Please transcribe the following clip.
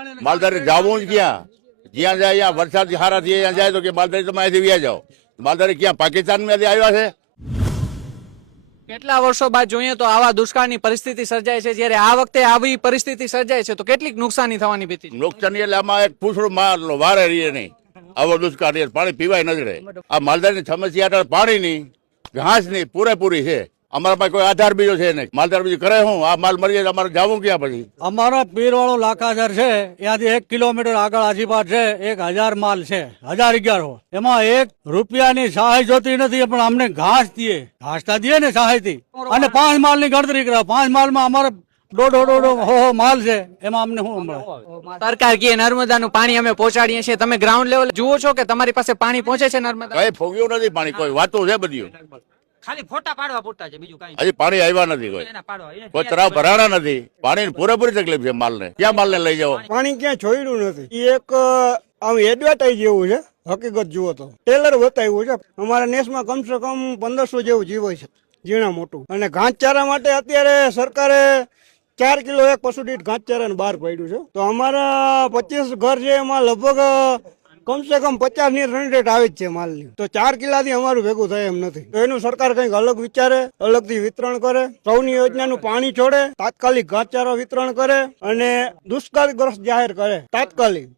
માલધારી જવું જ ક્યાં? જ્યાં જાય ત્યાં વરસાદ સારા થયા ત્યાં જાય તો કે માલધારી તમે અહીંથી વ્યા જાઓ. માલધારી ક્યાં પાકિસ્તાનમાંથી આવ્યા છે? કેટલા વર્ષો બાદ જોઈએ તો આવા દુષ્કાળની પરિસ્થિતિ સર્જાય છે, જ્યારે આ વખતે આવી પરિસ્થિતિ સર્જાય છે તો કેટલીક નુકસાની થવાની ભીતિ છે? નુકસાની એટલે આમાં એક પૂછડું માર વારે રહીએ નહીં. આવો દુષ્કાળ છે, પાણી પીવાય નથી રહે. આ માલધારીની સમસ્યા પાણીની ઘાસની પૂરેપૂરી છે. અમારા પાસે કોઈ આધાર બીજો છે નહીં. માલધાર બીજું કરે હું? આ માલ મરી જાય અમારે જવું ક્યાં પછી? અમારા પીરવાળો લાખાસર છે, ત્યાંથી 1 કિલોમીટર આગળ આજીબાદ છે, 1000 માલ છે, 1011 એમાં 1 રૂપિયાની સહાય જોતી નથી, પણ અમને ઘાસ દે, ઘાસ તા દે ને સહાય થી. અને 5 માલની ગણતરી કરાવે. 5 માલમાં અમારે દોઢ માલ છે, એમાં અમને શું મળે? સરકાર કહે નર્મદાનું પાણી અમે પહોંચાડીએ છીએ, તમે ગ્રાઉન્ડ લેવલ જુઓ છો કે તમારી પાસે પાણી પહોંચે છે નર્મદા? કઈ ફોગ્યું નથી પાણી, કોઈ વાતો છે બધી. ખાલી ફોટા પાડવા પૂરતા છે, બીજું કાંઈ હજી પાણી આવ્યા નથી, કોઈ તળાવ ભરાણા નથી. પાણી પૂરેપૂરી તકલીફ છે માલને. ક્યાં માલને લઈ જાઓ? પાણી ક્યાં જોયેલું નથી. એ એક આમ એડવર્ટાઈઝ જેવું છે. હકીકત જુઓ તો ટેલર બતાવ્યું છે. અમારા દેશમાં કમસે કમ 1500 જેવું જીવો છે, ઝીણા મોટું. અને ઘાસચારા માટે અત્યારે સરકારે 4 કિલો એક પશુ દીઠ ઘાસચારાને બહાર પાડ્યું છે. તો અમારા 25 ઘર છે, એમાં લગભગ કમસે કમ 50 ની રન રેટ આવે જ છે માલની. તો 4 કિલાથી અમારું ભેગું થાય એમ નથી. તો એનું સરકાર કંઈક અલગ વિચારે, અલગથી વિતરણ કરે, સૌની યોજનાનું પાણી છોડે, તાત્કાલિક ઘાસચારો વિતરણ કરે અને દુષ્કાળગ્રસ્ત જાહેર કરે તાત્કાલિક.